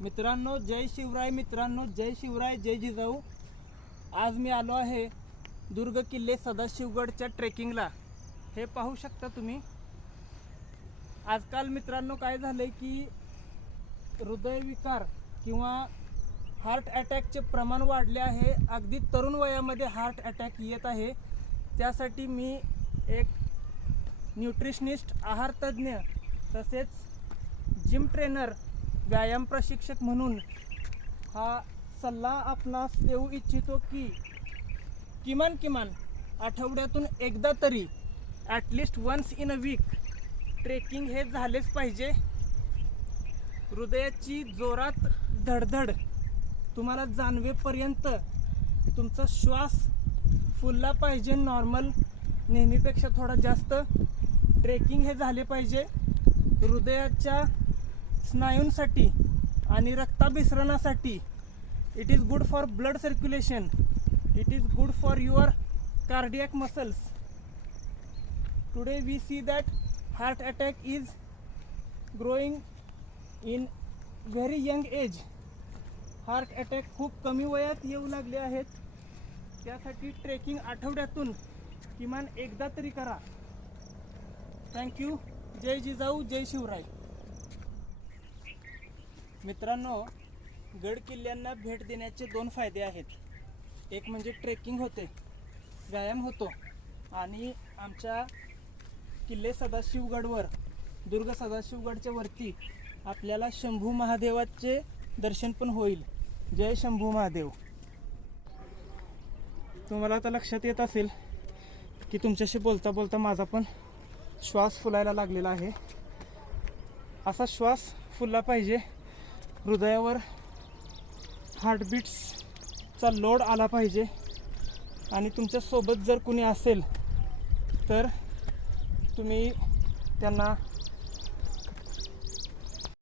मित्रांनो जय शिवराय, मित्रांनो जय शिवराय, जय जिजाऊ। आज मी आलो आहे दुर्ग किल्ले सदाशिवगडच्या ट्रेकिंगला। हे पाहू शकता तुम्ही। आजकाल मित्रांनो काय झालंय की हृदयविकार किंवा हार्ट अटॅकचे प्रमाण वाढले आहे। अगदी तरुण वयामध्ये हार्ट अटॅक येत आहे। त्यासाठी मी एक न्यूट्रिशनिस्ट, आहार तज्ञ तसेच जिम ट्रेनर, व्यायाम प्रशिक्षक म्हणून हा सल्ला आपणास देऊ इच्छितो की किमान आठवड्यातून एकदा तरी at least once in a week trekking हे झालेच पाहिजे। हृदयाची जोरात धडधड तुम्हाला जाणवेपर्यंत तुमचा श्वास फुलला पाहिजे, नॉर्मल नेहमीपेक्षा थोडा जास्त ट्रेकिंग हे झाले पाहिजे। हृदयाच्या स्नायूंसाठी आणि रक्ताभिसरणासाठी it is good for blood circulation, it is good for your cardiac muscles. Today we see that heart attack is growing in very young age. Heart attack खूप कमी वयात येऊ लागले आहेत। त्यासाठी ट्रेकिंग आठवड्यातून किमान एकदा तरी करा। थँक्यू। जय जिजाऊ, जय शिवराय। मित्रांनो, गड किल्ल्यांना भेट देण्याचे दोन फायदे आहेत। एक म्हणजे ट्रेकिंग होते, व्यायाम होतो आणि आमच्या किल्ले सदाशिवगडवर, दुर्ग सदाशिवगडच्या वरती आपल्याला शंभू महादेवाचे दर्शन पण होईल। जय शंभू महादेव। तुम्हाला आता लक्षात येत असेल की तुमच्याशी बोलता बोलता माझा पण श्वास फुलायला लागलेला आहे। असा श्वास फुलला पाहिजे, हृदयावर हार्टबीट्सचा लोड आला पाहिजे। आणि तुमच्यासोबत जर कुणी असेल तर तुम्ही त्यांना